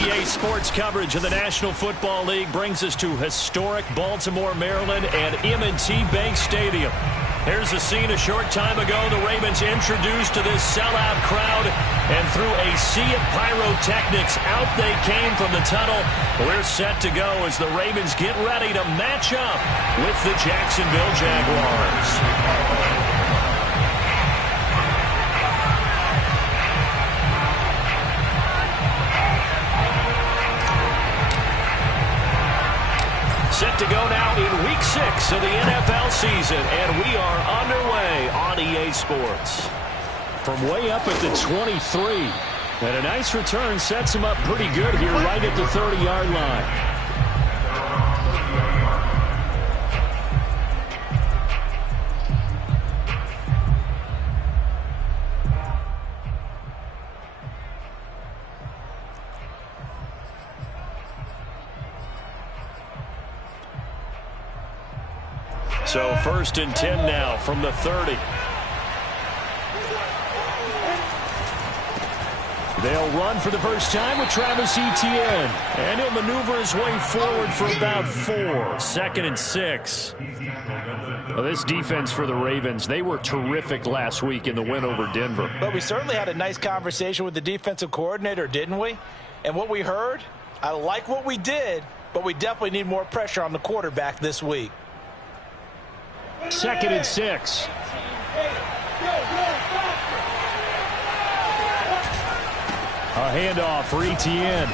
EA Sports coverage of the National Football League brings us to historic Baltimore, Maryland and M&T Bank Stadium. Here's the scene a short time ago. The Ravens introduced to this sellout crowd, and through a sea of pyrotechnics, out they came from the tunnel. We're set to go as the Ravens get ready to match up with the Jacksonville Jaguars. Set to go now in Week 6 of the NFL season, and we are underway on EA Sports. From way up at the 23, and a nice return sets him up pretty good here right at the 30-yard line. So 1st and 10 now from the 30. They'll run for the first time with Travis Etienne. And he'll maneuver his way forward for about 4. 2nd and 6. Well, this defense for the Ravens, they were terrific last week in the win over Denver. But we certainly had a nice conversation with the defensive coordinator, didn't we? And what we heard, I like what we did, but we definitely need more pressure on the quarterback this week. 2nd and 6. A handoff for Etienne.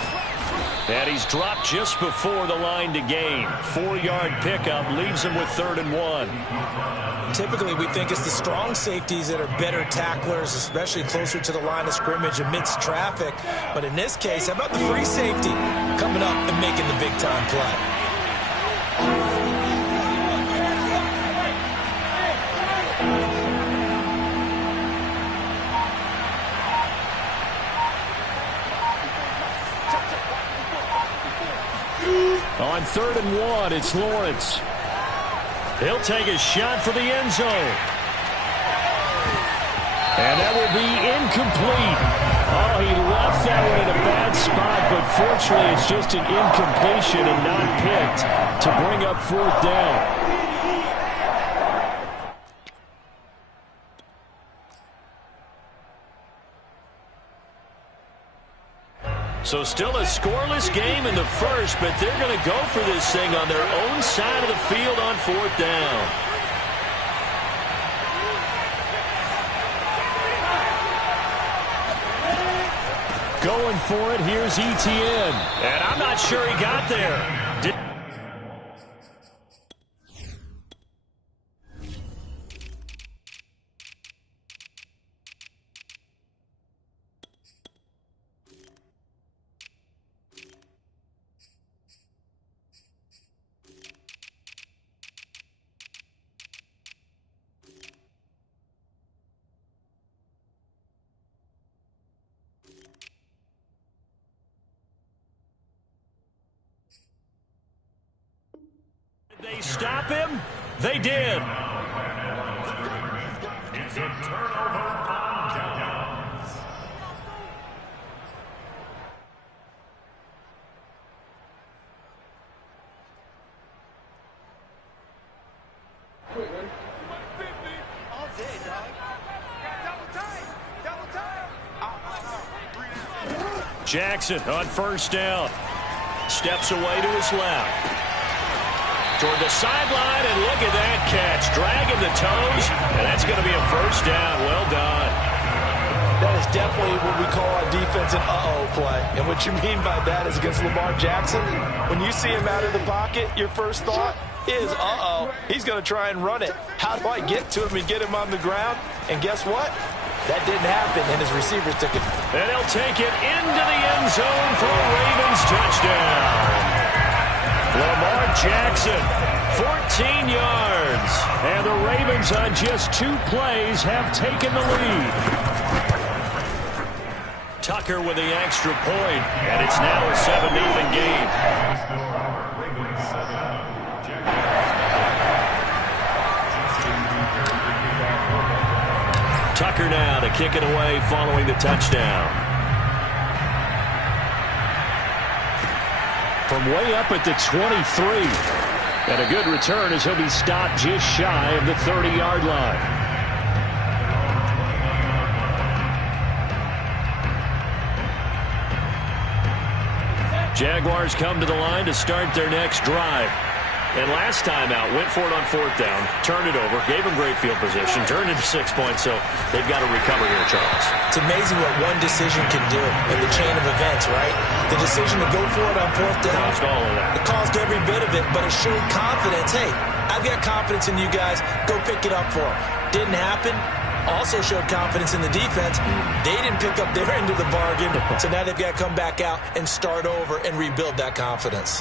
And he's dropped just before the line to gain. 4-yard pickup leaves him with 3rd and 1. Typically, we think it's the strong safeties that are better tacklers, especially closer to the line of scrimmage amidst traffic. But in this case, how about the free safety coming up and making the big-time play? On 3rd and 1, it's Lawrence. He'll take a shot for the end zone. And that will be incomplete. Oh, he left that one in a bad spot, but fortunately it's just an incompletion and not picked to bring up 4th down. So still a scoreless game in the first, but they're going to go for this thing on their own side of the field on 4th down. Going for it, here's Etienne. And I'm not sure he got there. Did they stop him? They did. It's a turnover on Jags. Jackson on 1st down. Steps away to his left. Toward the sideline, and look at that catch. Dragging the toes, and that's going to be a 1st down. Well done. That is definitely what we call a defense an uh-oh play. And what you mean by that is against Lamar Jackson, when you see him out of the pocket, your first thought is, uh-oh, he's going to try and run it. How do I get to him and get him on the ground? And guess what? That didn't happen, and his receivers took it. And he'll take it into the end zone for a Ravens touchdown. Lamar Jackson, 14 yards. And the Ravens on just 2 plays have taken the lead. Tucker with the extra point, and it's now a 7-0 game. Tucker now to kick it away following the touchdown. From way up at the 23. And a good return as he'll be stopped just shy of the 30-yard line. Jaguars come to the line to start their next drive. And last time out, went for it on 4th down, turned it over, gave them great field position, turned into 6 points, so they've got to recover here, Charles. It's amazing what one decision can do in the chain of events, right? The decision to go for it on 4th down. Caused all of that. It caused every bit of it, but it showed confidence. Hey, I've got confidence in you guys. Go pick it up for them. Didn't happen. Also showed confidence in the defense. They didn't pick up their end of the bargain, so now they've got to come back out and start over and rebuild that confidence.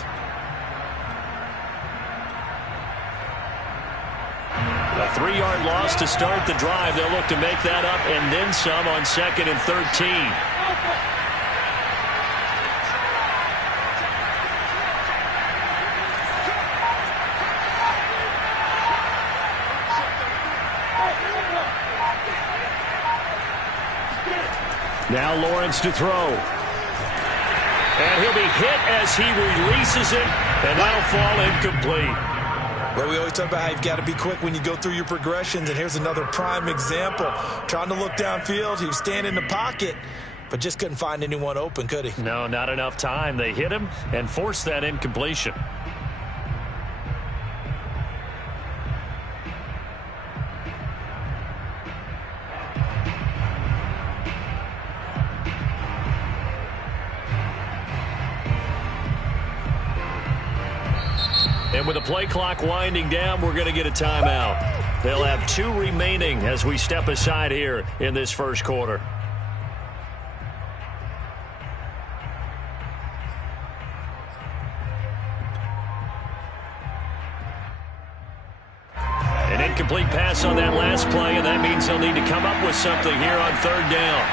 A 3-yard loss to start the drive. They'll look to make that up and then some on 2nd and 13. Now Lawrence to throw. And he'll be hit as he releases it, and that'll fall incomplete. Well, we always talk about how you've got to be quick when you go through your progressions, and here's another prime example. Trying to look downfield, he was standing in the pocket, but just couldn't find anyone open, could he? No, not enough time. They hit him and forced that incompletion. And with the play clock winding down, we're going to get a timeout. They'll have 2 remaining as we step aside here in this first quarter. An incomplete pass on that last play, and that means they'll need to come up with something here on 3rd down.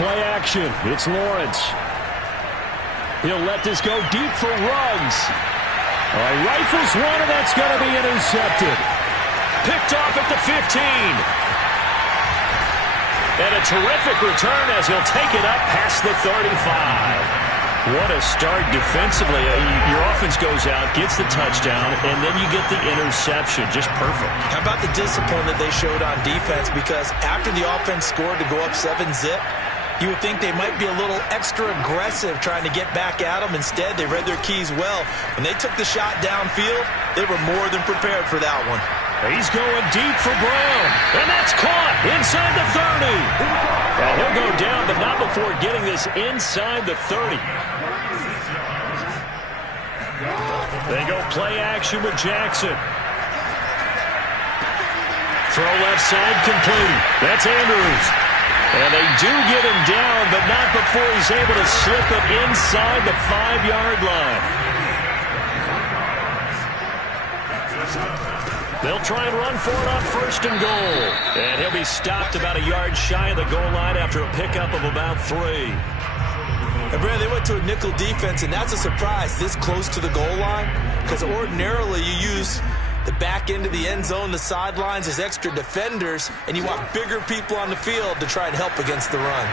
Play action. It's Lawrence. He'll let this go deep for Ruggs. Rifles one, and that's going to be intercepted. Picked off at the 15. And a terrific return as he'll take it up past the 35. What a start defensively. Your offense goes out, gets the touchdown, and then you get the interception. Just perfect. How about the discipline that they showed on defense? Because after the offense scored to go up 7-zip, you would think they might be a little extra aggressive trying to get back at them. Instead, they read their keys well. When they took the shot downfield, they were more than prepared for that one. He's going deep for Brown, and that's caught inside the 30. And he'll go down, but not before getting this inside the 30. They go play action with Jackson. Throw left side complete. That's Andrews. And they do get him down, but not before he's able to slip it inside the 5-yard line. They'll try and run for it on 1st and goal. And he'll be stopped about a yard shy of the goal line after a pickup of about 3. And Brad, they went to a nickel defense, and that's a surprise this close to the goal line, because ordinarily you use the back end of the end zone, the sidelines as extra defenders, and you want bigger people on the field to try and help against the run.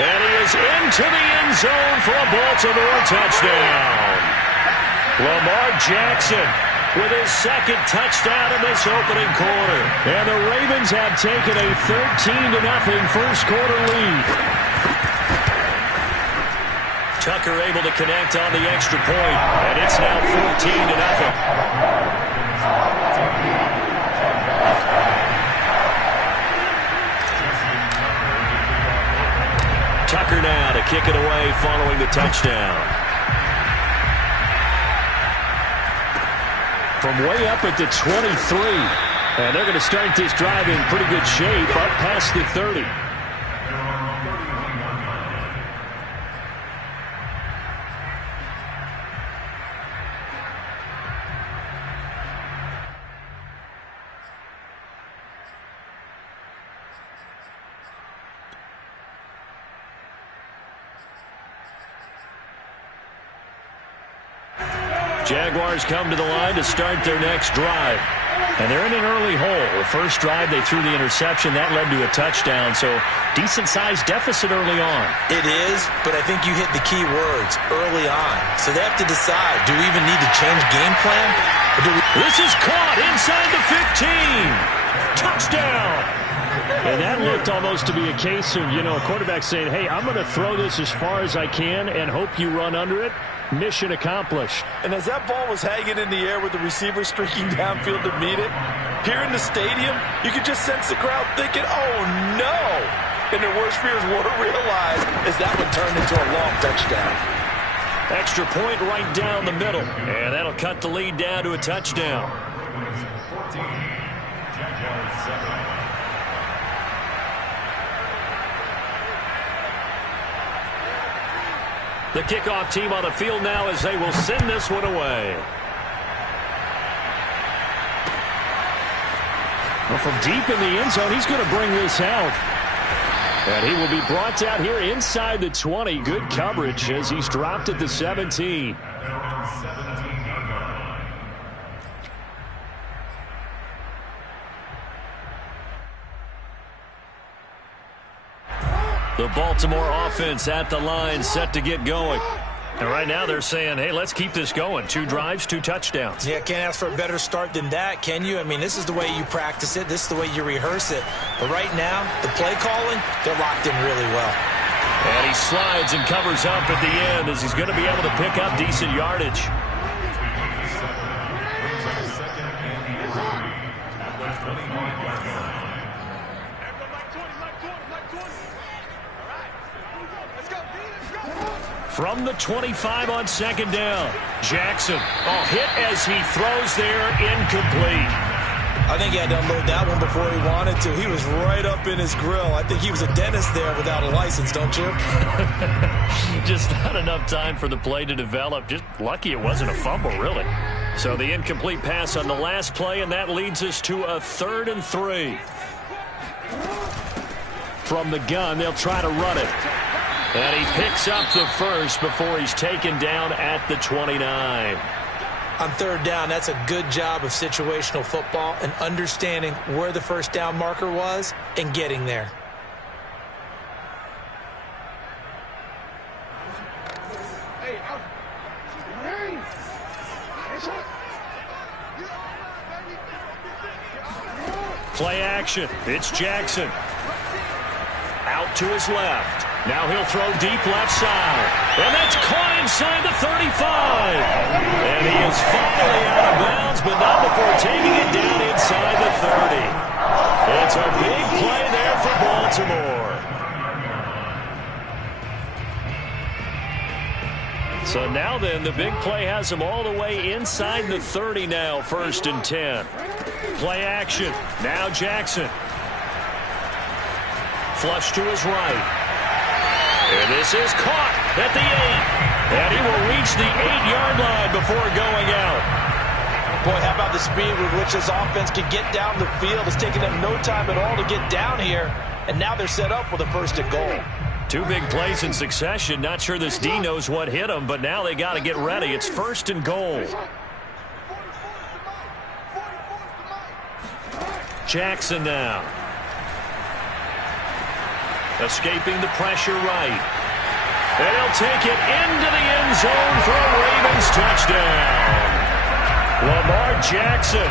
And he is into the end zone for a Baltimore touchdown. Lamar Jackson with his 2nd touchdown in this opening quarter. And the Ravens have taken a 13-0 first quarter lead. Tucker able to connect on the extra point, and it's now 14-0. Tucker now to kick it away following the touchdown. From way up at the 23. And they're going to start this drive in pretty good shape up past the 30. Jaguars come to the line to start their next drive. And they're in an early hole. The first drive, they threw the interception. That led to a touchdown, so decent-sized deficit early on. It is, but I think you hit the key words, early on. So they have to decide, do we even need to change game plan? Or do we... This is caught inside the 15. Touchdown. And that looked almost to be a case of, a quarterback saying, hey, I'm going to throw this as far as I can and hope you run under it. Mission accomplished. And as that ball was hanging in the air with the receiver streaking downfield to meet it, here in the stadium, you could just sense the crowd thinking, oh, no. And their worst fears were realized as that one turned into a long touchdown. Extra point right down the middle. And that'll cut the lead down to a touchdown. The kickoff team on the field now as they will send this one away. Well, from deep in the end zone, he's going to bring this out. And he will be brought out here inside the 20. Good coverage as he's dropped at the 17. The Baltimore offense at the line, set to get going. And right now they're saying, hey, let's keep this going. 2 drives, 2 touchdowns. Yeah, can't ask for a better start than that, can you? I mean, this is the way you practice it. This is the way you rehearse it. But right now, the play calling, they're locked in really well. And he slides and covers up at the end as he's going to be able to pick up decent yardage. From the 25 on second down. Jackson, hit as he throws there, incomplete. I think he had to unload that one before he wanted to. He was right up in his grill. I think he was a dentist there without a license, don't you? Just not enough time for the play to develop. Just lucky it wasn't a fumble, really. So the incomplete pass on the last play, and that leads us to a 3rd and 3. From the gun, they'll try to run it. And he picks up the first before he's taken down at the 29. On 3rd down, that's a good job of situational football and understanding where the first down marker was and getting there. Play action. It's Jackson. Out to his left. Now he'll throw deep left side. And that's caught inside the 35. And he is finally out of bounds, but not before taking it down inside the 30. It's a big play there for Baltimore. So now then, the big play has him all the way inside the 30 now, 1st and 10. Play action. Now Jackson. Flush to his right. And this is caught at the 8. And he will reach the 8-yard line before going out. Boy, how about the speed with which this offense can get down the field? It's taken them no time at all to get down here. And now they're set up with a 1st and goal. 2 big plays in succession. Not sure this D knows what hit him, but now they got to get ready. It's 1st and goal. Jackson now. Escaping the pressure right. And he'll take it into the end zone for a Ravens touchdown. Lamar Jackson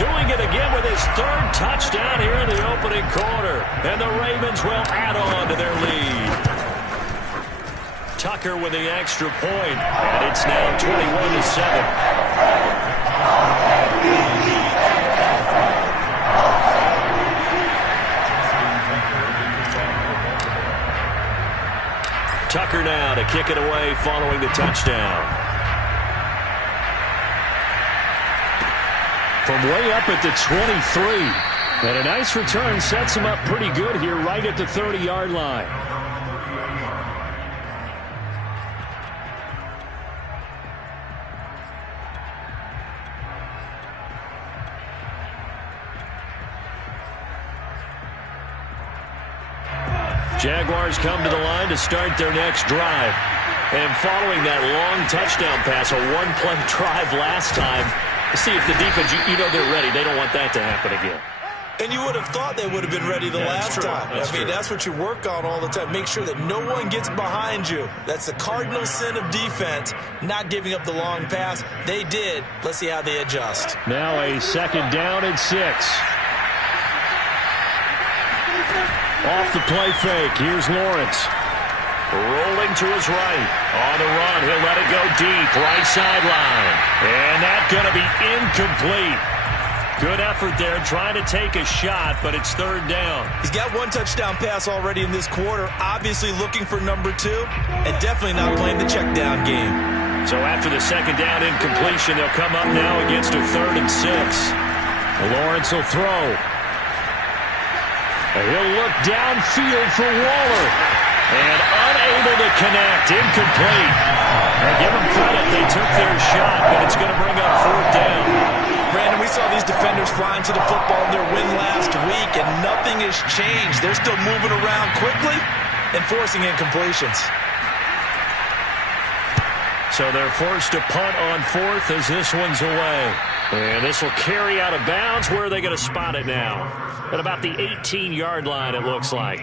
doing it again with his 3rd touchdown here in the opening quarter. And the Ravens will add on to their lead. Tucker with the extra point. And it's now 21-7. Tucker now to kick it away following the touchdown. From way up at the 23. And a nice return sets him up pretty good here right at the 30-yard line. Jaguars come to the line to start their next drive. And following that long touchdown pass, a 1-play drive last time, See, if the defense, you know they're ready. They don't want that to happen again. And you would have thought they would have been ready the last time. That's what you work on all the time. Make sure that no one gets behind you. That's the cardinal sin of defense, not giving up the long pass. They did. Let's see how they adjust. Now a 2nd down and 6. Off the play fake. Here's Lawrence. Rolling to his right. On the run, he'll let it go deep. Right sideline. And that's going to be incomplete. Good effort there, trying to take a shot, but it's 3rd down. He's got 1 touchdown pass already in this quarter, obviously looking for number 2, and definitely not playing the check down game. So after the 2nd down incompletion, they'll come up now against a 3rd and 6. Lawrence will throw. He'll look downfield for Waller. And unable to connect, incomplete. And give them credit, they took their shot, but it's going to bring up 4th down. Brandon, we saw these defenders flying to the football in their win last week, and nothing has changed. They're still moving around quickly and forcing incompletions. So they're forced to punt on 4th as this one's away. And this will carry out of bounds. Where are they going to spot it now? At about the 18-yard line, it looks like.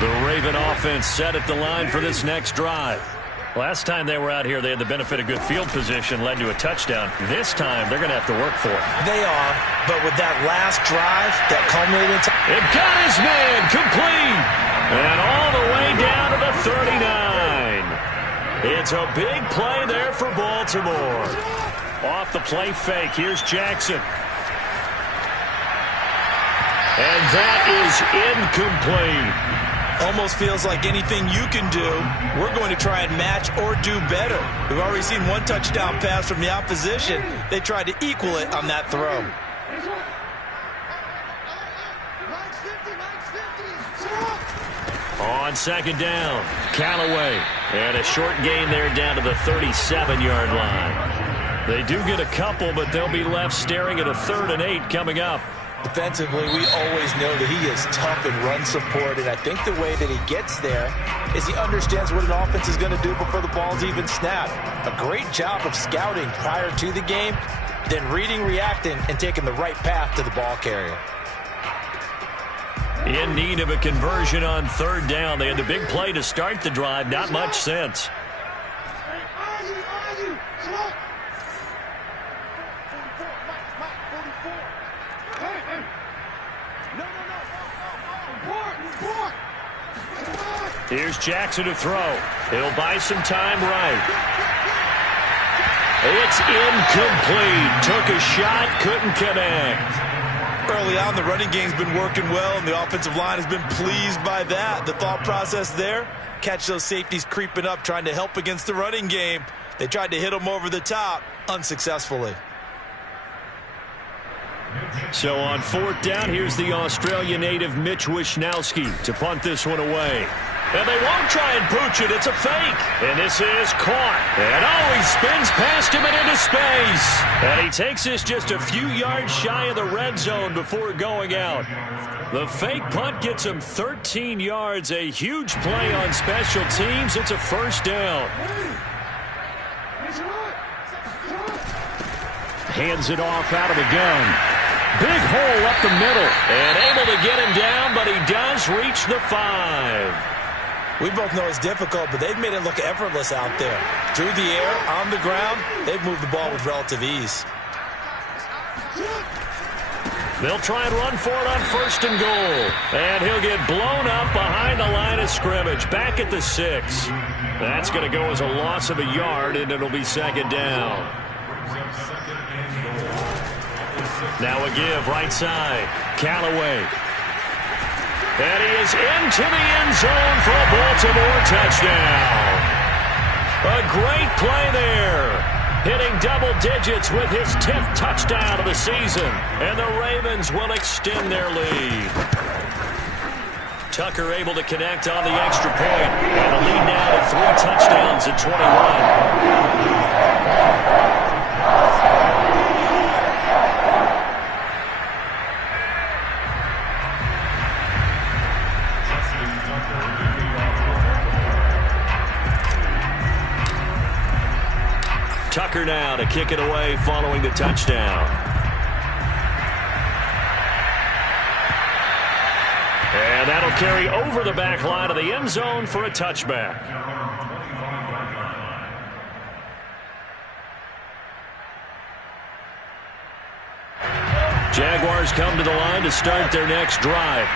The Raven offense set at the line for this next drive. Last time they were out here, they had the benefit of good field position, led to a touchdown. This time, they're going to have to work for it. They are, but with that last drive, that culminated... It got his man complete, and all the way down to the 39. It's a big play there for Baltimore. Off the play fake, here's Jackson. And that is incomplete. Almost feels like anything you can do, we're going to try and match or do better. We've already seen 1 touchdown pass from the opposition. They tried to equal it on that throw. On 2nd down, Callaway. And a short gain there down to the 37-yard line. They do get a couple, but they'll be left staring at a 3rd and 8 coming up. Defensively, we always know that he is tough in run support, and I think the way that he gets there is he understands what an offense is going to do before the ball's even snapped. A great job of scouting prior to the game, then reading, reacting, and taking the right path to the ball carrier. In need of a conversion on 3rd down. They had the big play to start the drive, not much sense. Here's Jackson to throw. He'll buy some time right. It's incomplete. Took a shot, couldn't connect. Early on, the running game's been working well, and the offensive line has been pleased by that. The thought process there, catch those safeties creeping up, trying to help against the running game. They tried to hit them over the top, unsuccessfully. So on 4th down, here's the Australia native Mitch Wishnowski to punt this one away. And they won't try and pooch it. It's a fake. And this is caught. And he spins past him and into space. And he takes this just a few yards shy of the red zone before going out. The fake punt gets him 13 yards. A huge play on special teams. It's a 1st down. Hands it off out of the gun. Big hole up the middle. And able to get him down, but he does reach the 5. We both know it's difficult, but they've made it look effortless out there. Through the air, on the ground, they've moved the ball with relative ease. They'll try and run for it on 1st and goal. And he'll get blown up behind the line of scrimmage. Back at the 6. That's going to go as a loss of a yard, and it'll be 2nd down. Now a give right side. Callaway. And he is into the end zone for a Baltimore touchdown. A great play there. Hitting double digits with his 10th touchdown of the season. And the Ravens will extend their lead. Tucker able to connect on the extra point. And the lead now to 3 touchdowns at 21. blocker now to kick it away following the touchdown. And that'll carry over the back line of the end zone for a touchback. Jaguars come to the line to start their next drive.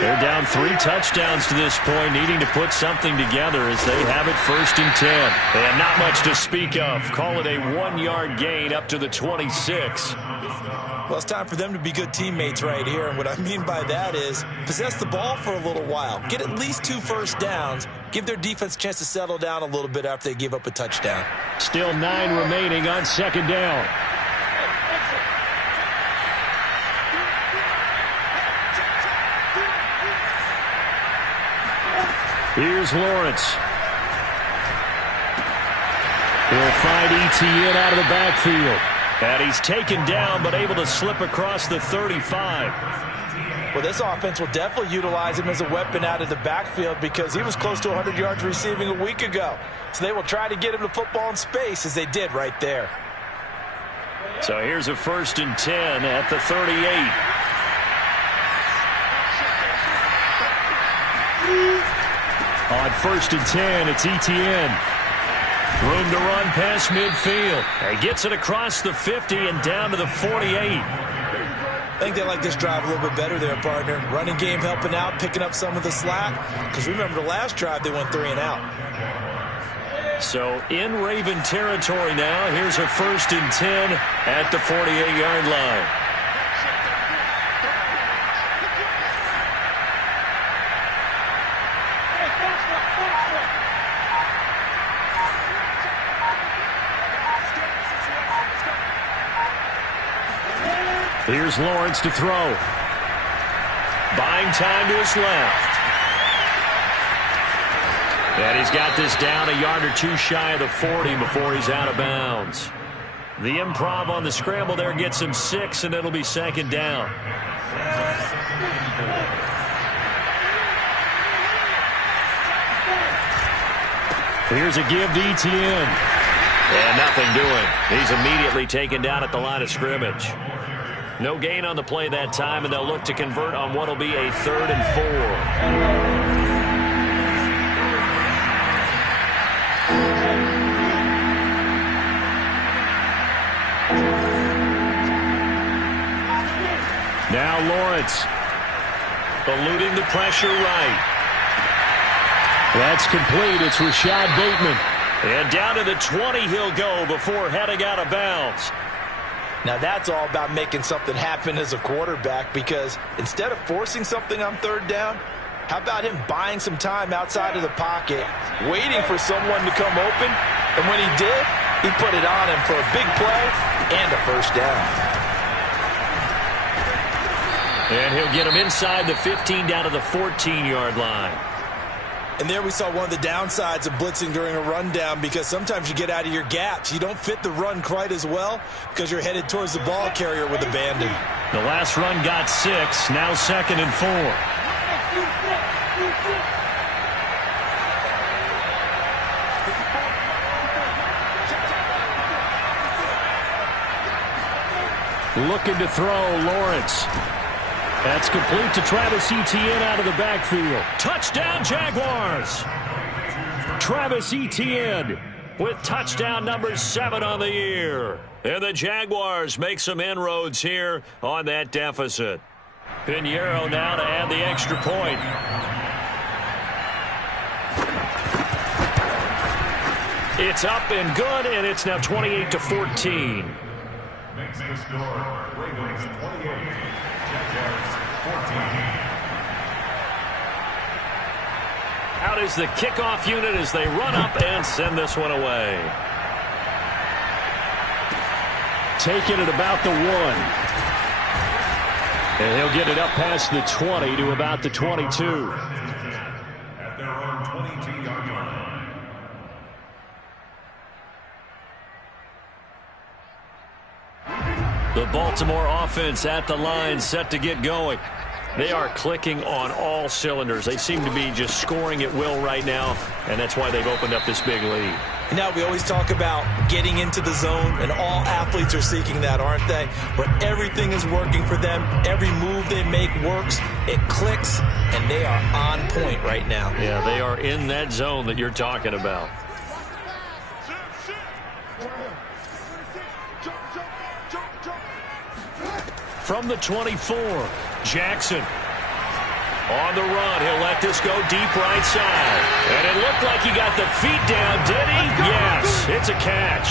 They're down 3 touchdowns to this point, needing to put something together as they have it 1st and 10. And not much to speak of. Call it a 1-yard gain up to the 26. Well, it's time for them to be good teammates right here. And what I mean by that is possess the ball for a little while. Get at least 2 first downs. Give their defense a chance to settle down a little bit after they give up a touchdown. Still 9 remaining on 2nd down. Here's Lawrence. He'll find Etienne out of the backfield. And he's taken down, but able to slip across the 35. Well, this offense will definitely utilize him as a weapon out of the backfield because he was close to 100 yards receiving a week ago. So they will try to get him the football in space as they did right there. So here's a 1st and 10 at the 38. On 1st and 10, it's Etienne. Room to run past midfield. He gets it across the 50 and down to the 48. I think they like this drive a little bit better there, partner. Running game helping out, picking up some of the slack. Because remember the last drive, they went 3 and out. So in Raven territory now, here's a 1st and 10 at the 48-yard line. Here's Lawrence to throw. Buying time to his left. And he's got this down a yard or 2 shy of the 40 before he's out of bounds. The improv on the scramble there gets him 6, and it'll be 2nd down. Here's a give to Etienne. And nothing doing. He's immediately taken down at the line of scrimmage. No gain on the play that time, and they'll look to convert on what will be a 3rd and 4. Now Lawrence. Eluding the pressure right. That's complete. It's Rashad Bateman. And down to the 20 he'll go before heading out of bounds. Now that's all about making something happen as a quarterback because instead of forcing something on 3rd down, how about him buying some time outside of the pocket, waiting for someone to come open, and when he did, he put it on him for a big play and a 1st down. And he'll get him inside the 15 down to the 14-yard line. And there we saw one of the downsides of blitzing during a rundown because sometimes you get out of your gaps. You don't fit the run quite as well because you're headed towards the ball carrier with abandon. The last run got 6, now 2nd and 4. Looking to throw, Lawrence. That's complete to Travis Etienne out of the backfield. Touchdown, Jaguars! Travis Etienne with touchdown number 7 on the year. And the Jaguars make some inroads here on that deficit. Pinheiro now to add the extra point. It's up and good, and it's now 28-14. Makes the score Ravens 28, Jaguars 14. Out is the kickoff unit as they run up and send this one away. Taking it about the 1. And he'll get it up past the 20 to about the 22. At their own 22-yard line. The Baltimore offense at the line set to get going. They are clicking on all cylinders. They seem to be just scoring at will right now, and that's why they've opened up this big lead. Now, we always talk about getting into the zone, and all athletes are seeking that, aren't they? Where everything is working for them. Every move they make works. It clicks, and they are on point right now. Yeah, they are in that zone that you're talking about. From the 24, Jackson. On the run, he'll let this go deep right side. And it looked like he got the feet down, did he? Yes, it's a catch.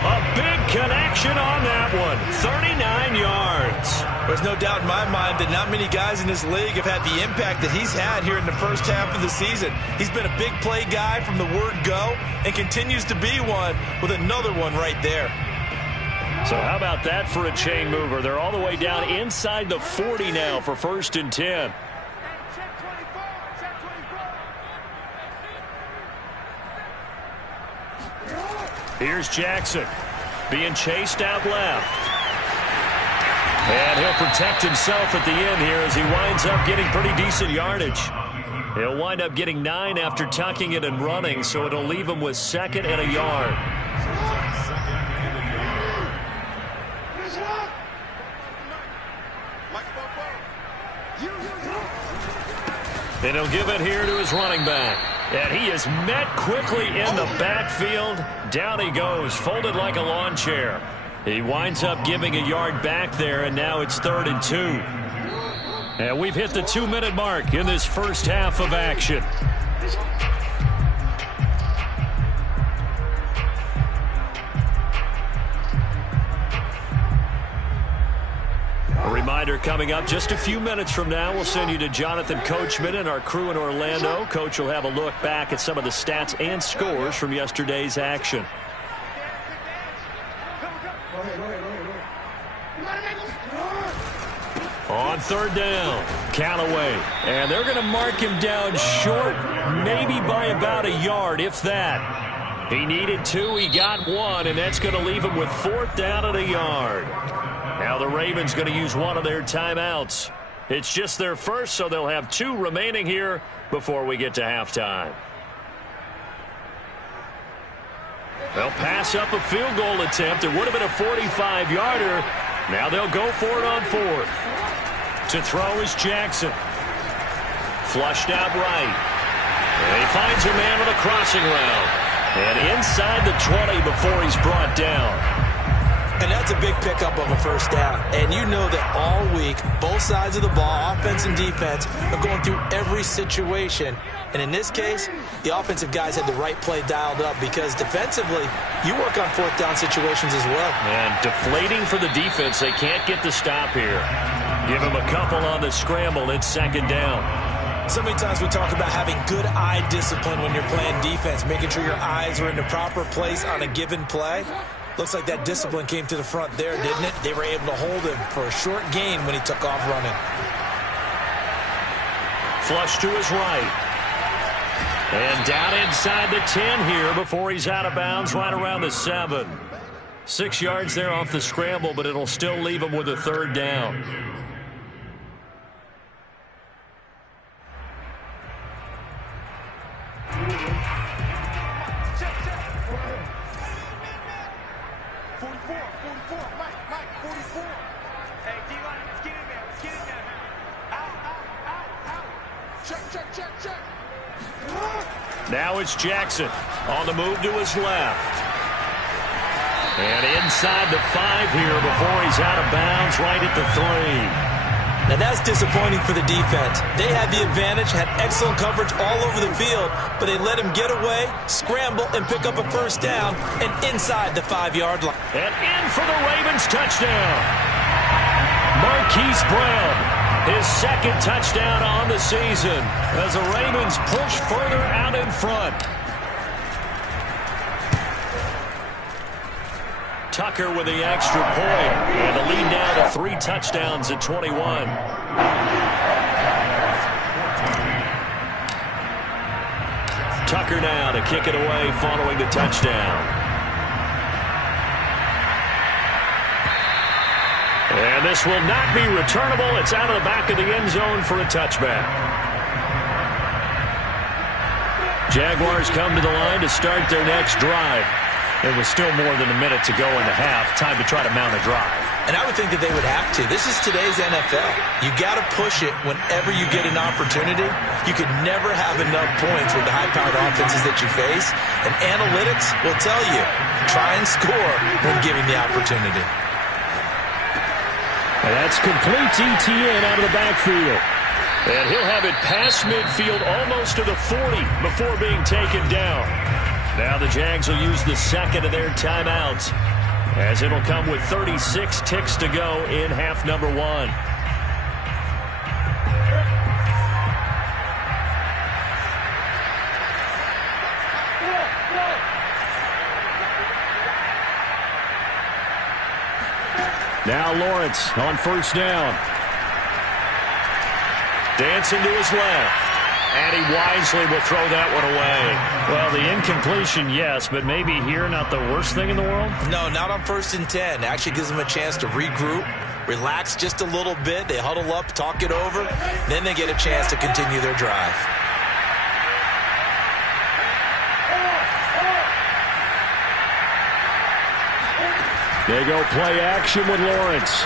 A big connection on that one. 39 yards. There's no doubt in my mind that not many guys in this league have had the impact that he's had here in the first half of the season. He's been a big play guy from the word go and continues to be one with another one right there. So how about that for a chain mover? They're all the way down inside the 40 now for 1st and 10. Here's Jackson being chased out left. And he'll protect himself at the end here as he winds up getting pretty decent yardage. He'll wind up getting 9 after tucking it and running, so it'll leave him with 2nd and a yard. And he'll give it here to his running back. And he is met quickly in the backfield. Down he goes, folded like a lawn chair. He winds up giving a yard back there, and now it's 3rd and 2. And we've hit the 2-minute mark in this first half of action. A reminder coming up just a few minutes from now, we'll send you to Jonathan Coachman and our crew in Orlando. Coach will have a look back at some of the stats and scores from yesterday's action. On 3rd down, Callaway. And they're going to mark him down short, maybe by about a yard, if that. He needed 2, he got 1, and that's going to leave him with 4th down and a yard. Now the Ravens going to use one of their timeouts. It's just their first, so they'll have 2 remaining here before we get to halftime. They'll pass up a field goal attempt. It would have been a 45-yarder. Now they'll go for it on 4th. To throw is Jackson. Flushed out right. And he finds a man with a crossing route. And inside the 20 before he's brought down. And that's a big pickup of a 1st down. And you know that all week, both sides of the ball, offense and defense, are going through every situation. And in this case, the offensive guys had the right play dialed up because defensively, you work on 4th down situations as well. And deflating for the defense. They can't get the stop here. Give him a couple on the scramble. It's 2nd down. So many times we talk about having good eye discipline when you're playing defense, making sure your eyes are in the proper place on a given play. Looks like that discipline came to the front there, didn't it? They were able to hold him for a short gain when he took off running. Flush to his right. And down inside the 10 here before he's out of bounds right around the 7. 6 yards there off the scramble, but it'll still leave him with a 3rd down. Now it's Jackson on the move to his left. And inside the 5 here before he's out of bounds right at the 3. Now that's disappointing for the defense. They had the advantage, had excellent coverage all over the field, but they let him get away, scramble, and pick up a 1st down, and inside the 5-yard line. And in for the Ravens touchdown. Marquise Brown, his 2nd touchdown on the season as the Ravens push further out in front. Tucker with the extra point, and the lead now to 3 touchdowns at 21. Tucker now to kick it away following the touchdown. And this will not be returnable. It's out of the back of the end zone for a touchback. Jaguars come to the line to start their next drive. It was still more than a minute to go in the half. Time to try to mount a drive. And I would think that they would have to. This is today's NFL. You got to push it whenever you get an opportunity. You could never have enough points with the high-powered offenses that you face. And analytics will tell you, try and score when given the opportunity. And that's complete ETN out of the backfield. And he'll have it past midfield almost to the 40 before being taken down. Now the Jags will use the second of their timeouts, as it'll come with 36 ticks to go in half number 1. Now Lawrence on first down. Dancing to his left. And he wisely will throw that one away. Well, the incompletion, yes, but maybe here not the worst thing in the world? No, not on 1st and 10. Actually gives them a chance to regroup, relax just a little bit. They huddle up, talk it over. Then they get a chance to continue their drive. They go play action with Lawrence.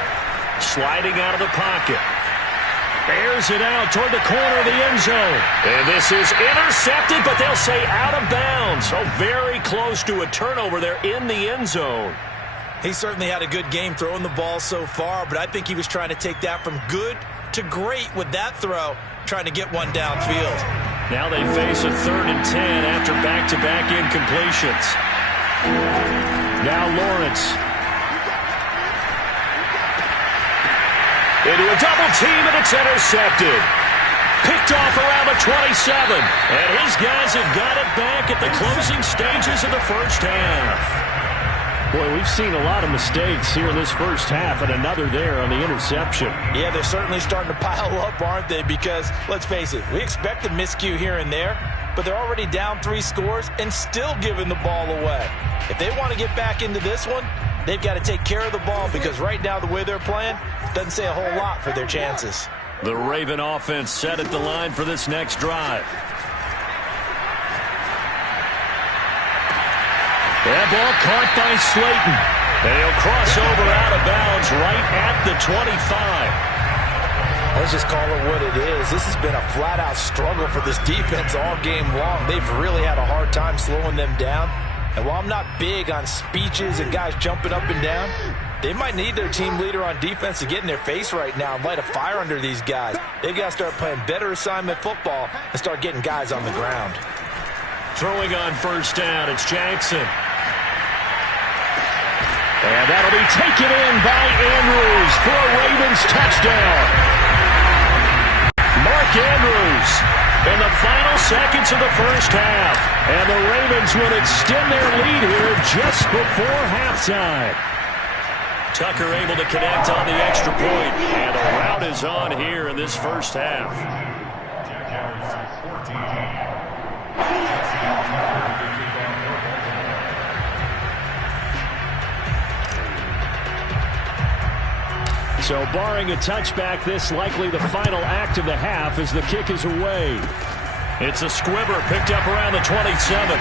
Sliding out of the pocket. Airs it out toward the corner of the end zone. And this is intercepted, but they'll say out of bounds. So very close to a turnover there in the end zone. He certainly had a good game throwing the ball so far, but I think he was trying to take that from good to great with that throw, trying to get one downfield. Now they face a 3rd and 10 after back-to-back incompletions. Now Lawrence. Into a double team, and it's intercepted. Picked off around the 27. And his guys have got it back at the closing stages of the first half. Boy, we've seen a lot of mistakes here in this first half, and another there on the interception. Yeah, they're certainly starting to pile up, aren't they? Because, let's face it, we expect a miscue here and there, but they're already down 3 scores and still giving the ball away. If they want to get back into this one, they've got to take care of the ball, because right now the way they're playing doesn't say a whole lot for their chances. The Raven offense set at the line for this next drive. That ball caught by Slayton. And he'll cross over out of bounds right at the 25. Let's just call it what it is. This has been a flat-out struggle for this defense all game long. They've really had a hard time slowing them down. And while I'm not big on speeches and guys jumping up and down, they might need their team leader on defense to get in their face right now and light a fire under these guys. They've got to start playing better assignment football and start getting guys on the ground. Throwing on first down, it's Jackson. And that'll be taken in by Andrews for a Ravens touchdown. Mark Andrews in the final seconds of the first half. And the Ravens will extend their lead here just before halftime. Tucker able to connect on the extra point. And the route is on here in this first half. So barring a touchback, this likely the final act of the half as the kick is away. It's a squibber picked up around the 27.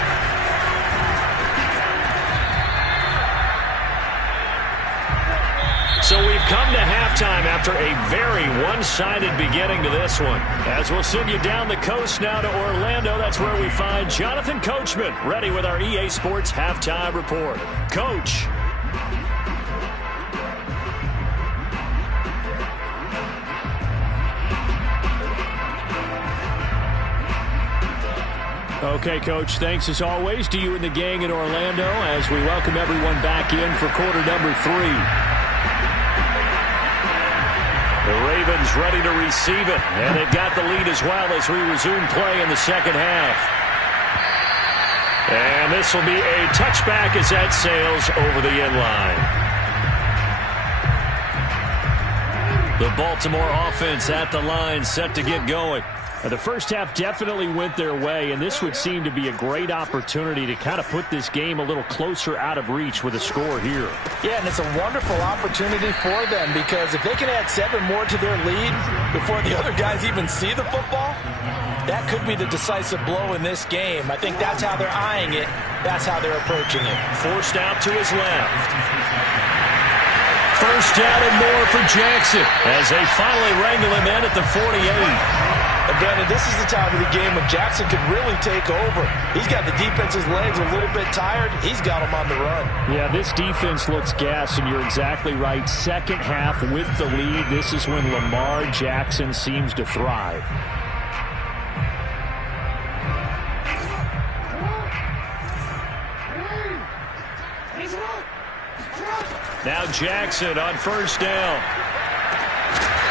So we've come to halftime after a very one-sided beginning to this one. As we'll send you down the coast now to Orlando, that's where we find Jonathan Coachman ready with our EA Sports Halftime Report. Coach. Okay, Coach, thanks as always to you and the gang in Orlando as we welcome everyone back in for quarter number 3. The Ravens ready to receive it, and they've got the lead as well as we resume play in the second half. And this will be a touchback as that sails over the end line. The Baltimore offense at the line set to get going. The first half definitely went their way, and this would seem to be a great opportunity to kind of put this game a little closer out of reach with a score here. Yeah, and it's a wonderful opportunity for them because if they can add 7 more to their lead before the other guys even see the football, that could be the decisive blow in this game. I think that's how they're eyeing it. That's how they're approaching it. Forced out to his left. First down and more for Jackson as they finally wrangle him in at the 48. And Brandon, this is the time of the game when Jackson could really take over. He's got the defense's legs a little bit tired. He's got them on the run. Yeah, this defense looks gassed, and you're exactly right. Second half with the lead, this is when Lamar Jackson seems to thrive. Now Jackson on first down.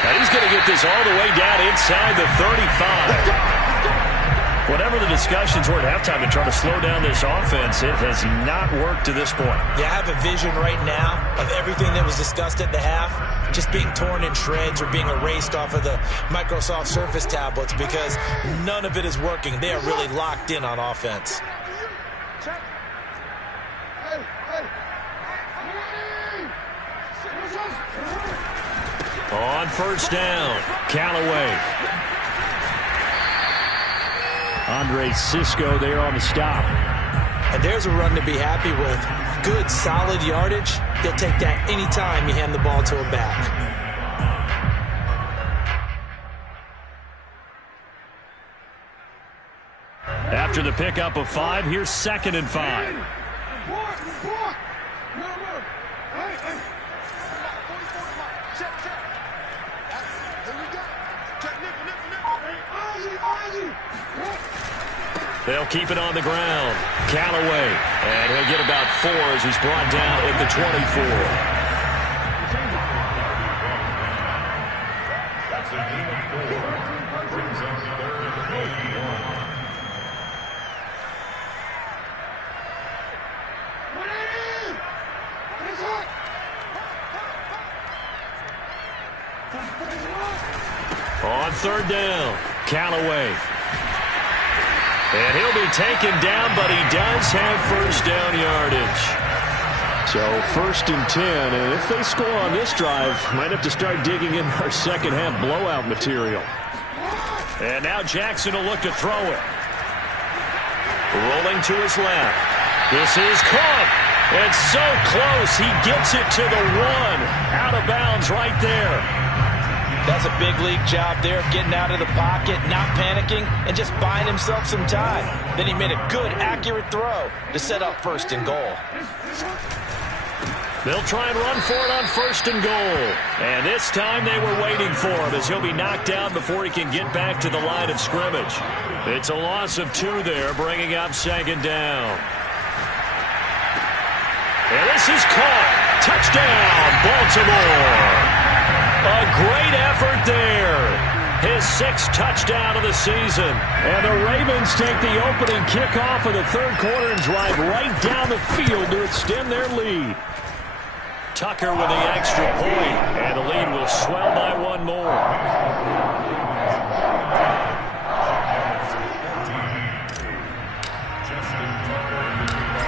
And he's going to get this all the way down inside the 35. Whatever the discussions were at halftime to try to slow down this offense, it has not worked to this point. Yeah, I have a vision right now of everything that was discussed at the half just being torn in shreds or being erased off of the Microsoft Surface tablets because none of it is working. They are really locked in on offense. On first down, Callaway. Andre Cisco there on the stop. And there's a run to be happy with. Good, solid yardage. He'll take that anytime you hand the ball to a back. After the pickup of 5, here's 2nd and 5. They'll keep it on the ground. Callaway. And he'll get about 4 as he's brought down at the 24. That's a gain of 4. Brings up 3rd and 1. On 3rd down, Callaway. And he'll be taken down, but he does have first down yardage. So 1st and 10, and if they score on this drive, might have to start digging in our second half blowout material. And now Jackson will look to throw it. Rolling to his left. This is caught. And so close, he gets it to the 1. Out of bounds right there. That's a big league job there of getting out of the pocket, not panicking, and just buying himself some time. Then he made a good, accurate throw to set up 1st and goal. They'll try and run for it on 1st and goal. And this time they were waiting for him as he'll be knocked down before he can get back to the line of scrimmage. It's a loss of 2 there, bringing up 2nd down. And this is caught. Touchdown, Baltimore. A great effort there. His 6th touchdown of the season. And the Ravens take the opening kickoff of the 3rd quarter and drive right down the field to extend their lead. Tucker with the extra point, and the lead will swell by 1 more.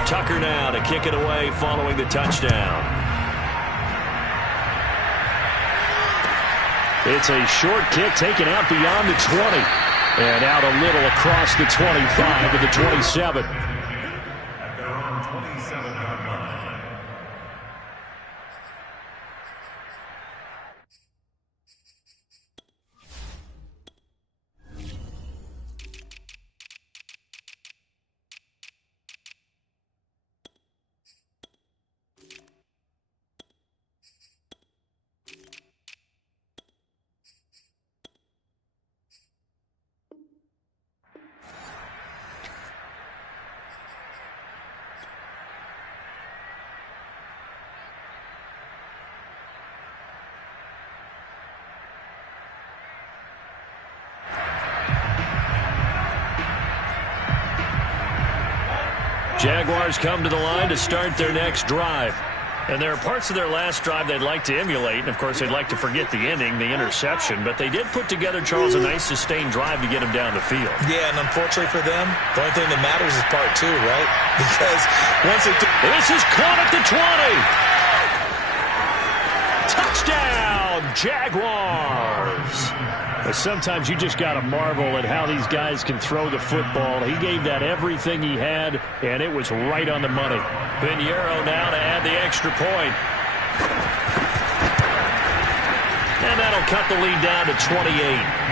Tucker now to kick it away following the touchdown. It's a short kick taken out beyond the 20. And out a little across the 25 to the 27. At their own 27-yard line. Jaguars come to the line to start their next drive. And there are parts of their last drive they'd like to emulate, and of course they'd like to forget the ending, the interception, but they did put together, Charles, a nice sustained drive to get them down the field. Yeah, and unfortunately for them, the only thing that matters is part two, right? Because once this is caught at the 20. Touchdown, Jaguars. Sometimes you just got to marvel at how these guys can throw the football. He gave that everything he had, and it was right on the money. Pinheiro now to add the extra point. And that'll cut the lead down to 28.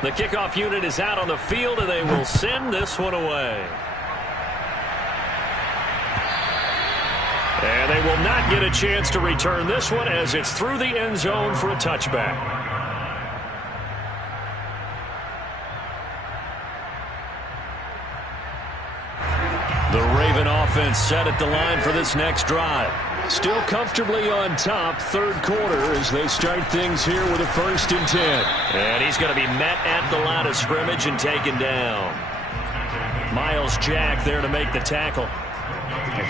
The kickoff unit is out on the field, and they will send this one away. And they will not get a chance to return this one as it's through the end zone for a touchback. The Raven offense set at the line for this next drive. Still comfortably on top, third quarter, as they start things here with a 1st and 10. And he's going to be met at the line of scrimmage and taken down. Miles Jack there to make the tackle.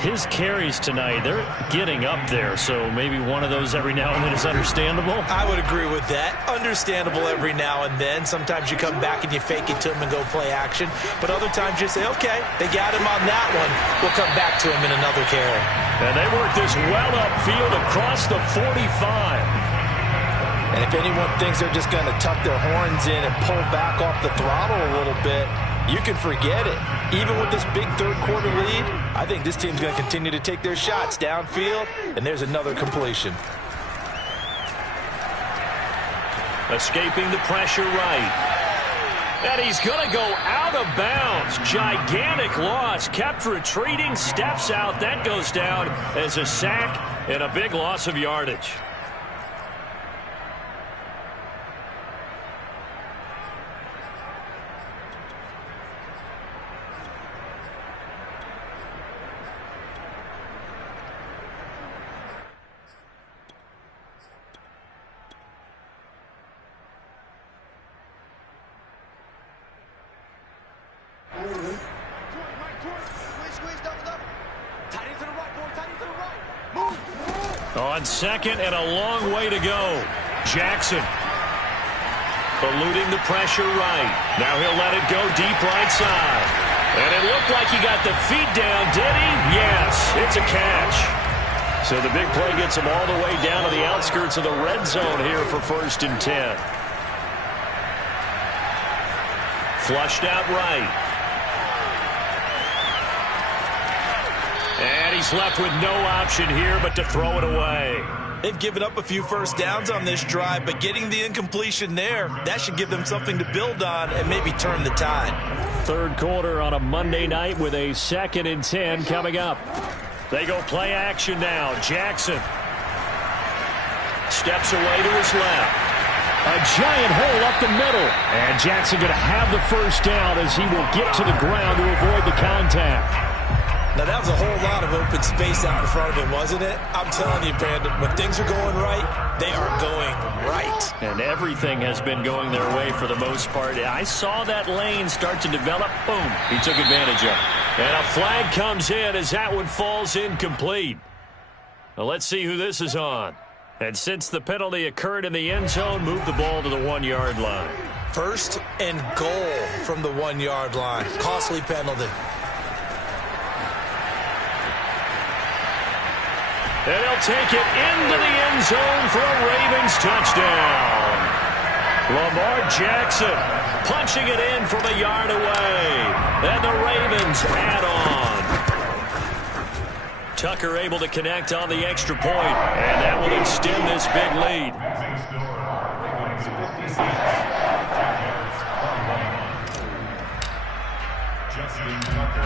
His carries tonight, they're getting up there, so maybe one of those every now and then is understandable. I would agree with that. Understandable every now and then. Sometimes you come back and you fake it to him and go play action. But other times you say, okay, they got him on that one. We'll come back to him in another carry. And they work this well upfield across the 45. And if anyone thinks they're just going to tuck their horns in and pull back off the throttle a little bit, you can forget it. Even with this big third quarter lead, I think this team's going to continue to take their shots downfield, and there's another completion. Escaping the pressure right. And he's going to go out of bounds. Gigantic loss. Kept retreating, steps out. That goes down as a sack and a big loss of yardage. On second and a long way to go. Jackson eluding the pressure right. Now he'll let it go deep right side. And it looked like he got the feet down, did he? Yes, it's a catch. So the big play gets him all the way down to the outskirts of the red zone here for 1st and 10. Flushed out right. And he's left with no option here but to throw it away. They've given up a few first downs on this drive, but getting the incompletion there, that should give them something to build on and maybe turn the tide. Third quarter on a Monday night with a 2nd and 10 coming up. They go play action now. Jackson steps away to his left. A giant hole up the middle. And Jackson going to have the first down as he will get to the ground to avoid the contact. Now, that was a whole lot of open space out in front of him, wasn't it? I'm telling you, Brandon, when things are going right, they are going right. And everything has been going their way for the most part. I saw that lane start to develop. Boom. He took advantage of it. And a flag comes in as that one falls incomplete. Well, let's see who this is on. And since the penalty occurred in the end zone, move the ball to the 1-yard line. 1st and goal from the 1-yard line. Costly penalty. And he'll take it into the end zone for a Ravens touchdown. Lamar Jackson punching it in from a yard away. And the Ravens add on. Tucker able to connect on the extra point. And that will extend this big lead.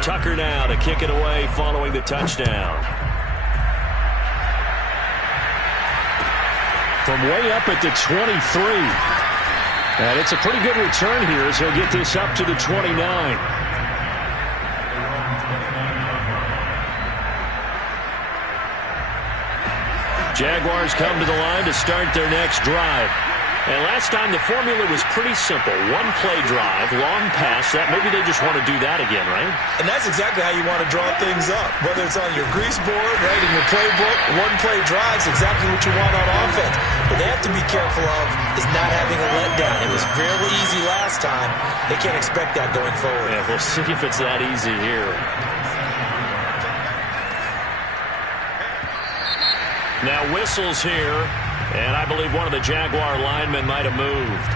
Tucker now to kick it away following the touchdown. From way up at the 23. And it's a pretty good return here as he'll get this up to the 29. Jaguars come to the line to start their next drive. And last time the formula was pretty simple. One-play drive, long pass. That maybe they just want to do that again, right? And that's exactly how you want to draw things up. Whether it's on your grease board, right, in your playbook, one-play drive is exactly what you want on offense. What they have to be careful of is not having a letdown. It was fairly easy last time. They can't expect that going forward. Yeah, we'll see if it's that easy here. Now whistles here, and I believe one of the Jaguar linemen might have moved.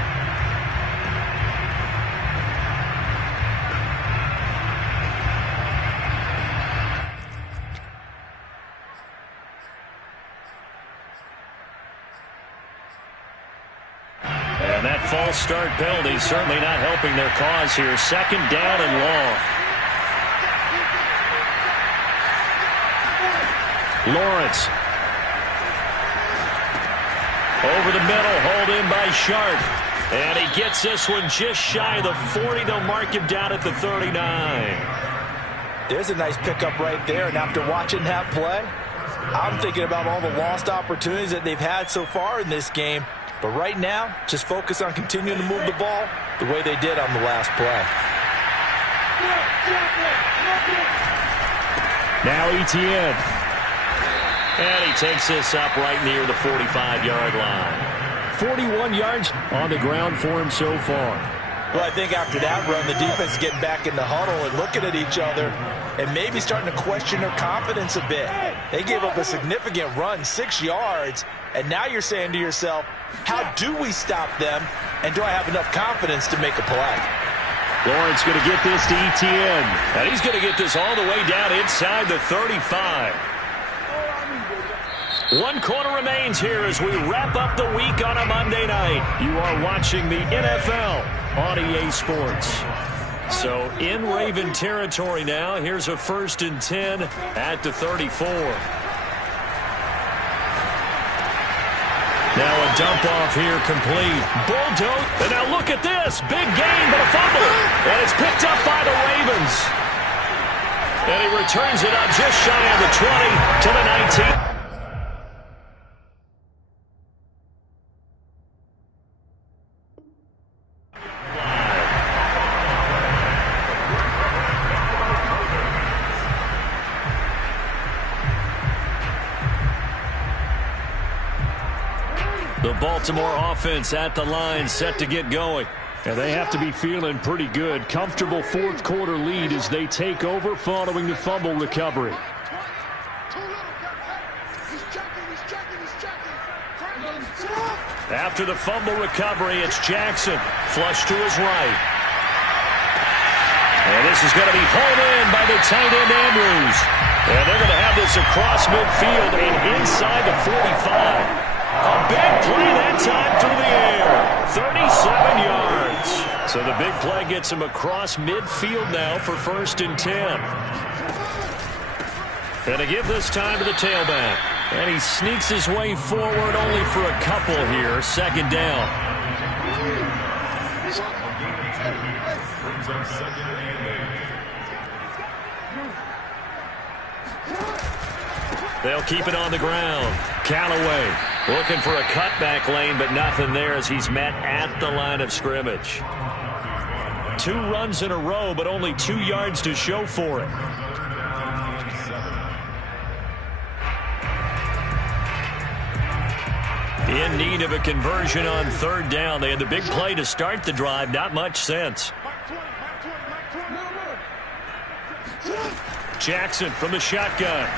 And that false start penalty certainly not helping their cause here. Second down and long. Lawrence. Over the middle, hauled in by Sharp. And he gets this one just shy of the 40. They'll mark him down at the 39. There's a nice pickup right there. And after watching that play, I'm thinking about all the lost opportunities that they've had so far in this game. But right now, just focus on continuing to move the ball the way they did on the last play. Now Etienne. And he takes this up right near the 45-yard line. 41 yards on the ground for him so far. Well, I think after that run, the defense is getting back in the huddle and looking at each other and maybe starting to question their confidence a bit. They gave up a significant run, 6 yards, and now you're saying to yourself, how do we stop them, and do I have enough confidence to make a play? Lawrence going to get this to Etienne. And he's going to get this all the way down inside the 35. 1 quarter remains here as we wrap up the week on a Monday night. You are watching the NFL on EA Sports. So in Raven territory now. Here's a 1st and 10 at the 34. Now a dump off here complete. Bulldoze. And now look at this. Big gain, but a fumble. And it's picked up by the Ravens. And he returns it up just shy of the 20 to the 19. The Baltimore offense at the line, set to get going. And they have to be feeling pretty good. Comfortable 4th quarter lead as they take over following the fumble recovery. After the fumble recovery, it's Jackson. Flush to his right. And this is going to be hauled in by the tight end Andrews. And they're going to have this across midfield and inside the 45. A big play that time through the air. 37 yards. So the big play gets him across midfield now for 1st and 10. And to give this time to the tailback. And he sneaks his way forward only for a couple here. 2nd down. They'll keep it on the ground. Callaway looking for a cutback lane, but nothing there as he's met at the line of scrimmage. 2 runs in a row, but only 2 yards to show for it. In need of a conversion on 3rd down. They had the big play to start the drive. Not much sense. Jackson from the shotgun.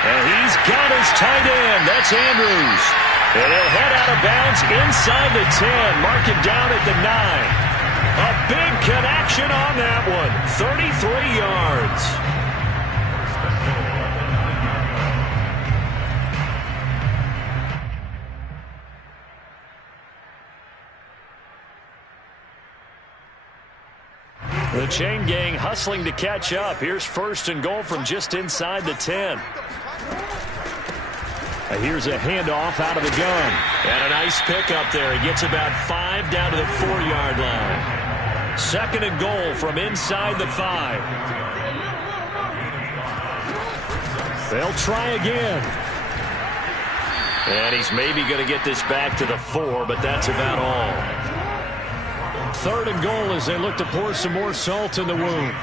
And he's got his tight end. That's Andrews. And he'll head out of bounds inside the 10. Mark it down at the 9. A big connection on that one. 33 yards. The chain gang hustling to catch up. Here's 1st and goal from just inside the 10. Here's a handoff out of the gun. And a nice pickup there. He gets about 5 down to the 4-yard line. 2nd and goal from inside the 5. They'll try again. And he's maybe going to get this back to the 4, but that's about all. 3rd and goal as they look to pour some more salt in the wound.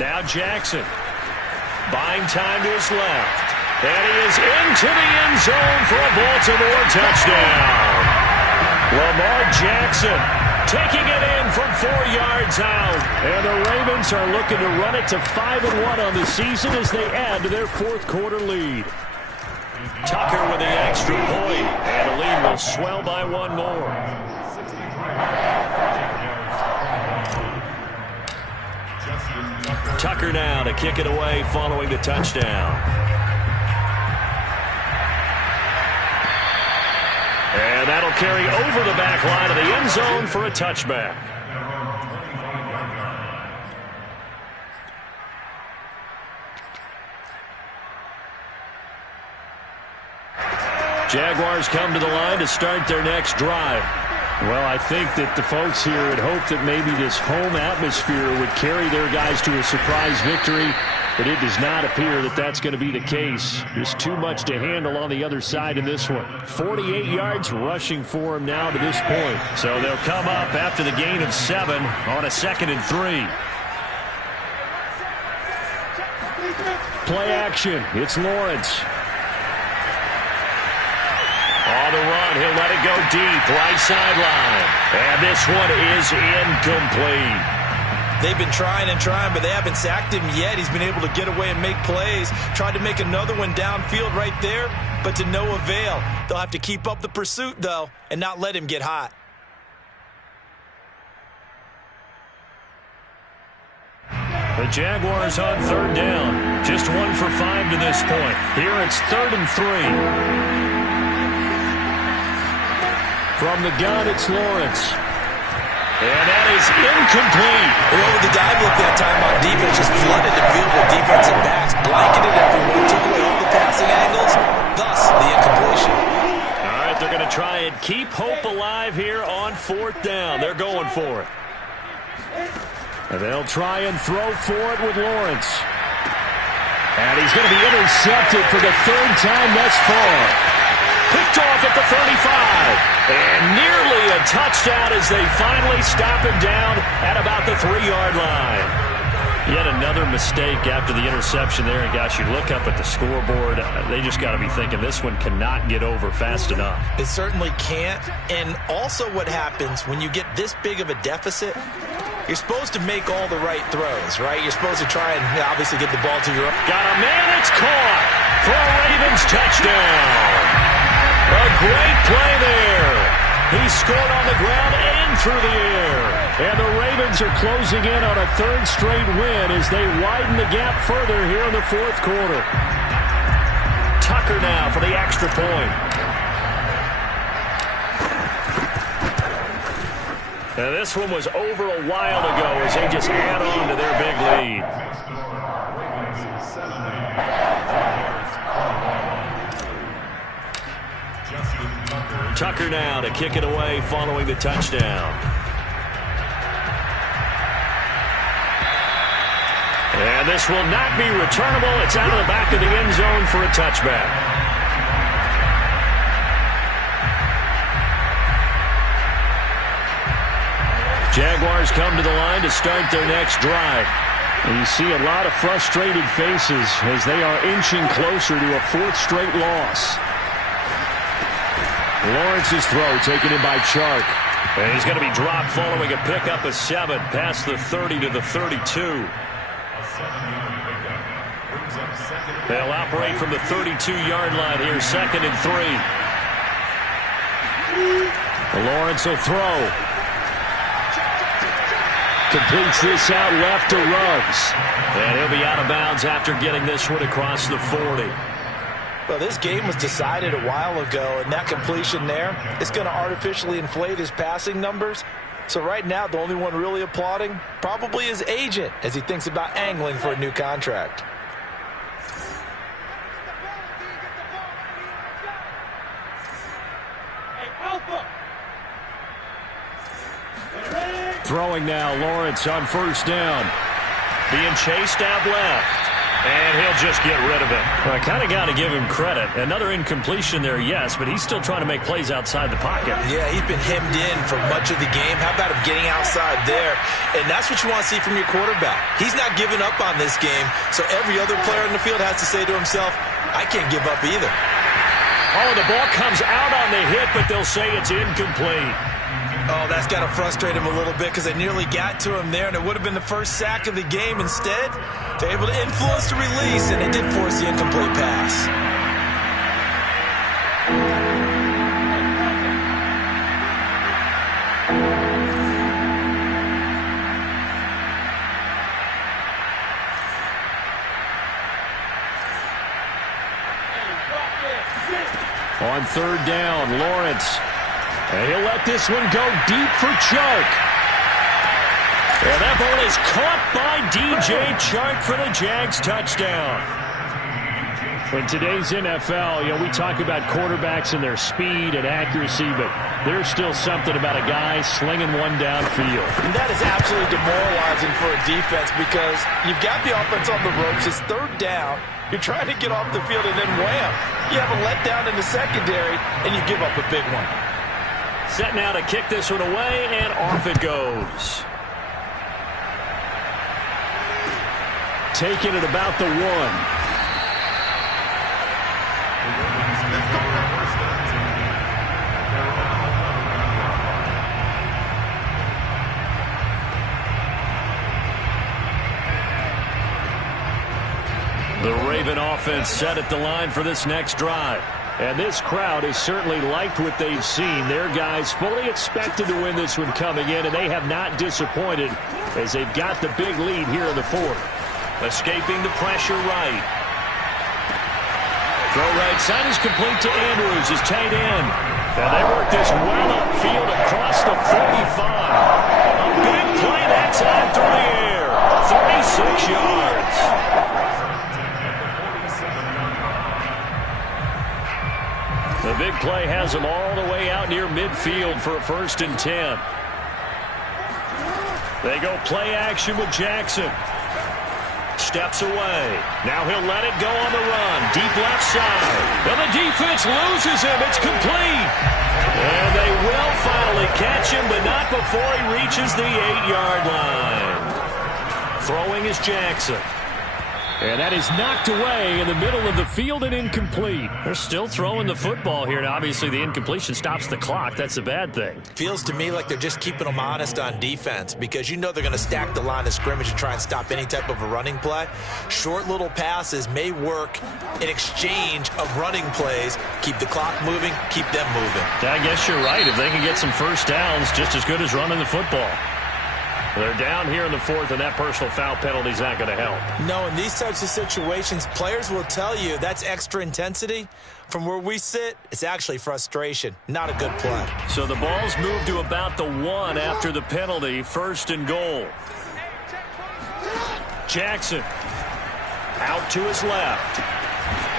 Now Jackson. Buying time to his left. And he is into the end zone for a Baltimore touchdown. Lamar Jackson taking it in from 4 yards out. And the Ravens are looking to run it to 5-1 on the season as they add to their 4th quarter lead. Tucker with the extra point. And the lead will swell by 1 more. Tucker now to kick it away following the touchdown. And that'll carry over the back line of the end zone for a touchback. Jaguars come to the line to start their next drive. Well, I think that the folks here had hoped that maybe this home atmosphere would carry their guys to a surprise victory, but it does not appear that that's going to be the case. There's too much to handle on the other side in this one. 48 yards rushing for him now to this point. So they'll come up after the gain of 7 on a 2nd and 3. Play action. It's Lawrence. On the run, he'll let it go deep, right sideline. And this one is incomplete. They've been trying and trying, but they haven't sacked him yet. He's been able to get away and make plays. Tried to make another one downfield right there, but to no avail. They'll have to keep up the pursuit, though, and not let him get hot. The Jaguars on 3rd down. Just 1 for 5 to this point. Here it's 3rd and 3. From the gun, it's Lawrence. And that is incomplete. With the dive look that time on defense, just flooded the field with defensive backs, blanketed everyone, took away all the passing angles, thus the incompletion. All right, they're going to try and keep hope alive here on 4th down. They're going for it. And they'll try and throw for it with Lawrence. And he's going to be intercepted for the 3rd time thus far. Picked off at the 35. And nearly a touchdown as they finally stop him down at about the 3-yard line. Yet another mistake after the interception there. And, gosh, you look up at the scoreboard. They just got to be thinking this one cannot get over fast enough. It certainly can't. And also what happens when you get this big of a deficit, you're supposed to make all the right throws, right? You're supposed to try and obviously get the ball to your... Got a man, it's caught for a Ravens touchdown. A great play there. He scored on the ground and through the air. And the Ravens are closing in on a 3rd straight win as they widen the gap further here in the 4th quarter. Tucker now for the extra point. Now this one was over a while ago as they just add on to their big lead. Tucker now to kick it away following the touchdown. And this will not be returnable. It's out of the back of the end zone for a touchback. Jaguars come to the line to start their next drive. And you see a lot of frustrated faces as they are inching closer to a 4th straight loss. Lawrence's throw taken in by Chark. And he's going to be dropped following a pickup of 7 past the 30 to the 32. They'll operate from the 32-yard line here, 2nd and 3. Lawrence will throw. Completes this out left to Ruggs. And he'll be out of bounds after getting this one across the 40. Well, this game was decided a while ago, and that completion there is going to artificially inflate his passing numbers. So right now, the only one really applauding probably his agent as he thinks about angling for a new contract. Throwing now, Lawrence on first down. Being chased out left. And he'll just get rid of it. Well, I kind of got to give him credit. Another incompletion there, yes, but he's still trying to make plays outside the pocket. Yeah, he's been hemmed in for much of the game. How about him getting outside there? And that's what you want to see from your quarterback. He's not giving up on this game, so every other player in the field has to say to himself, I can't give up either. Oh, the ball comes out on the hit, but they'll say it's incomplete. Oh, that's got to frustrate him a little bit because they nearly got to him there, and it would have been the first sack of the game. Instead, they're able to influence the release, and they did force the incomplete pass. On third down, Lawrence. And he'll let this one go deep for Chark. And that ball is caught by DJ Chark for the Jags touchdown. In today's NFL, we talk about quarterbacks and their speed and accuracy, but there's still something about a guy slinging one downfield. And that is absolutely demoralizing for a defense because you've got the offense on the ropes. It's third down. You're trying to get off the field, and then wham, you have a letdown in the secondary, and you give up a big one. Set now to kick this one away, and off it goes. Taking it about the 1. The Raven offense set at the line for this next drive. And this crowd has certainly liked what they've seen. Their guys fully expected to win this one coming in, and they have not disappointed as they've got the big lead here in the fourth. Escaping the pressure right. Throw right side is complete to Andrews, his tight end. And they work this well upfield across the 45. A big play that time through the air. 36 yards. The big play has them all the way out near midfield for a 1st and 10. They go play action with Jackson. Steps away. Now he'll let it go on the run. Deep left side. And the defense loses him. It's complete. And they will finally catch him, but not before he reaches the 8-yard line. Throwing is Jackson. And that is knocked away in the middle of the field and incomplete. They're still throwing the football here. Now, obviously, the incompletion stops the clock. That's a bad thing. Feels to me like they're just keeping them honest on defense because you know they're going to stack the line of scrimmage and try and stop any type of a running play. Short little passes may work in exchange of running plays. Keep the clock moving, keep them moving. I guess you're right. If they can get some first downs, just as good as running the football. They're down here in the fourth, and that personal foul penalty is not going to help. No, in these types of situations, players will tell you that's extra intensity. From where we sit, it's actually frustration. Not a good play. So the ball's moved to about the 1 after the penalty. 1st and goal. Jackson out to his left.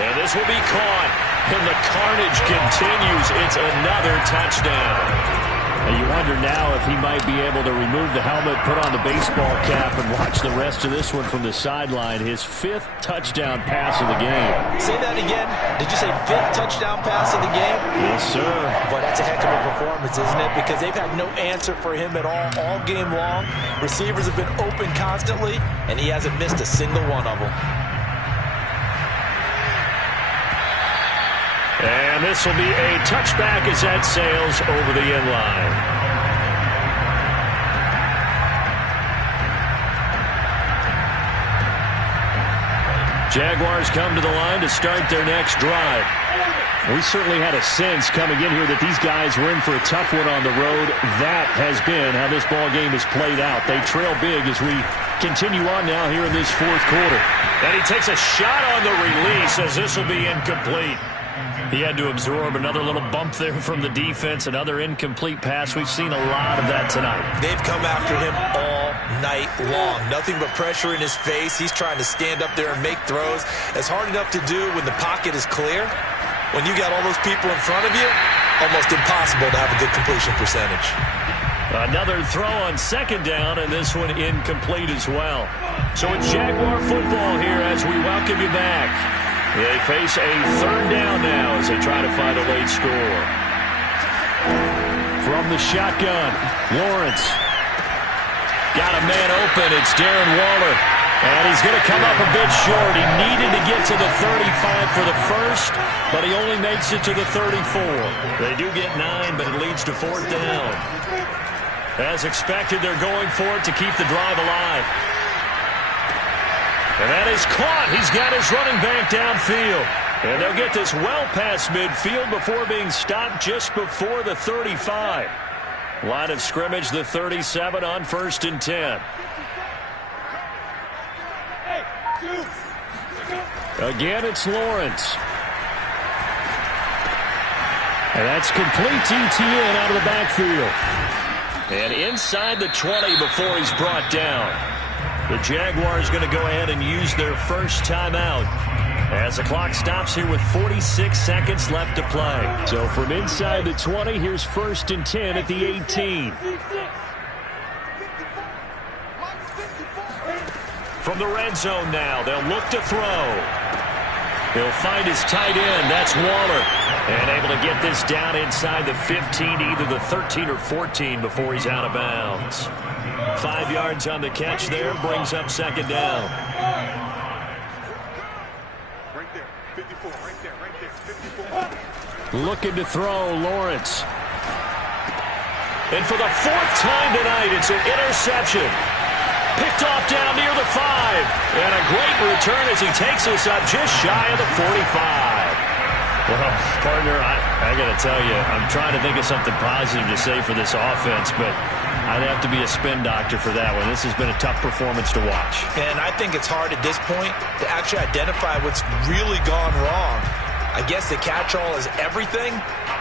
And this will be caught. And the carnage continues. It's another touchdown. And you wonder now if he might be able to remove the helmet, put on the baseball cap, and watch the rest of this one from the sideline. His 5th touchdown pass of the game. Say that again. Did you say 5th touchdown pass of the game? Yes, sir. Boy, that's a heck of a performance, isn't it? Because they've had no answer for him at all game long. Receivers have been open constantly, and he hasn't missed a single one of them. And this will be a touchback as that sails over the end line. Jaguars come to the line to start their next drive. We certainly had a sense coming in here that these guys were in for a tough one on the road. That has been how this ball game has played out. They trail big as we continue on now here in this fourth quarter. And he takes a shot on the release as this will be incomplete. He had to absorb another little bump there from the defense, another incomplete pass. We've seen a lot of that tonight. They've come after him all night long. Nothing but pressure in his face. He's trying to stand up there and make throws. It's hard enough to do when the pocket is clear. When you got all those people in front of you, almost impossible to have a good completion percentage. Another throw on second down, and this one incomplete as well. So it's Jaguar football here as we welcome you back. They face a third down now as they try to find a late score. From the shotgun, Lawrence. Got a man open. It's Darren Waller. And he's going to come up a bit short. He needed to get to the 35 for the first, but he only makes it to the 34. They do get 9, but it leads to fourth down. As expected, they're going for it to keep the drive alive. And that is caught. He's got his running back downfield. And they'll get this well past midfield before being stopped just before the 35. Line of scrimmage, the 37 on 1st and 10. Again, it's Lawrence. And that's complete ETN out of the backfield. And inside the 20 before he's brought down. The Jaguars going to go ahead and use their first timeout as the clock stops here with 46 seconds left to play. So from inside the 20, here's 1st and 10 at the 18. From the red zone now, they'll look to throw. He'll find his tight end. That's Waller. And able to get this down inside the 15, either the 13 or 14 before he's out of bounds. 5 yards on the catch there, brings up second down. Right there, 54, right there, 54. Looking to throw, Lawrence. And for the 4th time tonight, it's an interception. Picked off down near the 5. And a great return as he takes us up just shy of the 45. Well, partner, I got to tell you, I'm trying to think of something positive to say for this offense, but I'd have to be a spin doctor for that one. This has been a tough performance to watch. And I think it's hard at this point to actually identify what's really gone wrong. I guess the catch-all is everything.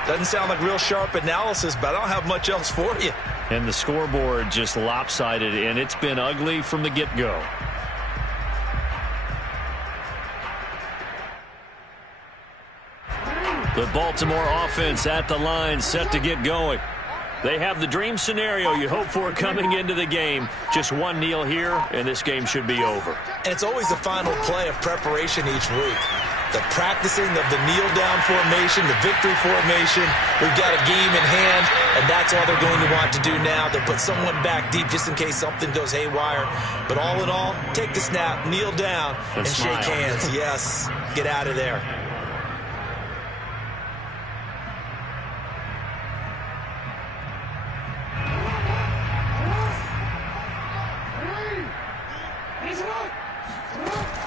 Doesn't sound like real sharp analysis, but I don't have much else for you. And the scoreboard just lopsided, and it's been ugly from the get-go. The Baltimore offense at the line, set to get going. They have the dream scenario you hope for coming into the game. Just one kneel here, and this game should be over. And it's always the final play of preparation each week. The practicing of the kneel-down formation, the victory formation. We've got a game in hand, and that's all they're going to want to do now. They'll put someone back deep just in case something goes haywire. But all in all, take the snap, kneel down, and shake hands. Yes, get out of there.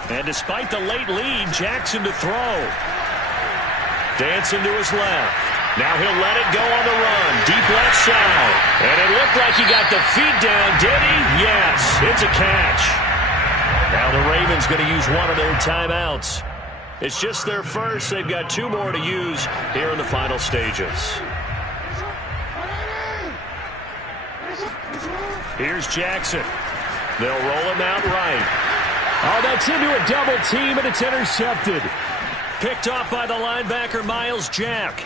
And despite the late lead, Jackson to throw. Dancing to his left. Now he'll let it go on the run. Deep left side. And it looked like he got the feet down, did he? Yes, it's a catch. Now the Ravens going to use one of their timeouts. It's just their first. They've got 2 more to use here in the final stages. Here's Jackson. They'll roll him out right. Oh, that's into a double team, and it's intercepted. Picked off by the linebacker, Miles Jack.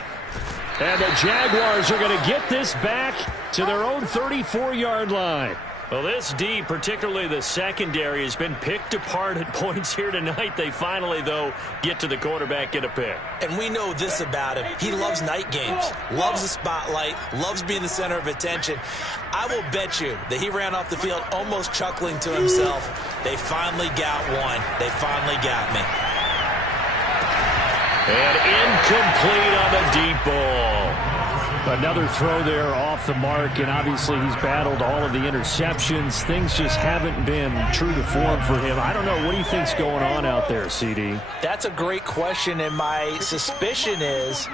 And the Jaguars are going to get this back to their own 34-yard line. Well, this D, particularly the secondary, has been picked apart at points here tonight. They finally, though, get to the quarterback, get a pick. And we know this about him. He loves night games, loves the spotlight, loves being the center of attention. I will bet you that he ran off the field almost chuckling to himself. They finally got one. They finally got me. And incomplete on the deep ball. Another throw there off the mark, and obviously he's battled all of the interceptions. Things just haven't been true to form for him. I don't know. What do you think's going on out there, CD? That's a great question, and my suspicion is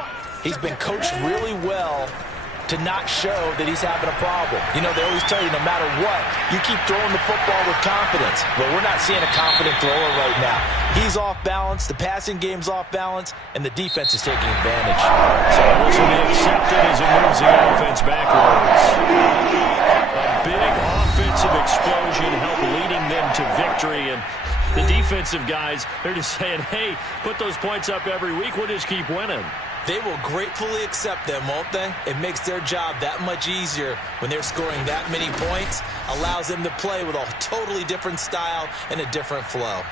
he's been coached really well to not show that he's having a problem. You know, they always tell you no matter what, you keep throwing the football with confidence. Well, we're not seeing a confident thrower right now. He's off balance, the passing game's off balance, and the defense is taking advantage. So this will be accepted as it moves the offense backwards. A big offensive explosion helped leading them to victory, and the defense defensive guys, they're just saying, hey, put those points up every week. We'll just keep winning. They will gratefully accept them, won't they? It makes their job that much easier when they're scoring that many points. Allows them to play with a totally different style and a different flow.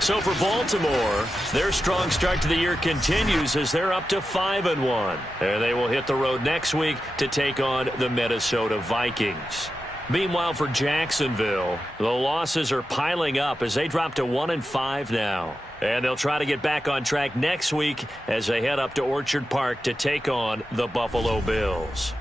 So for Baltimore, their strong start to the year continues as they're up to 5-1. And they will hit the road next week to take on the Minnesota Vikings. Meanwhile, for Jacksonville, the losses are piling up as they drop to 1-5 now. And they'll try to get back on track next week as they head up to Orchard Park to take on the Buffalo Bills.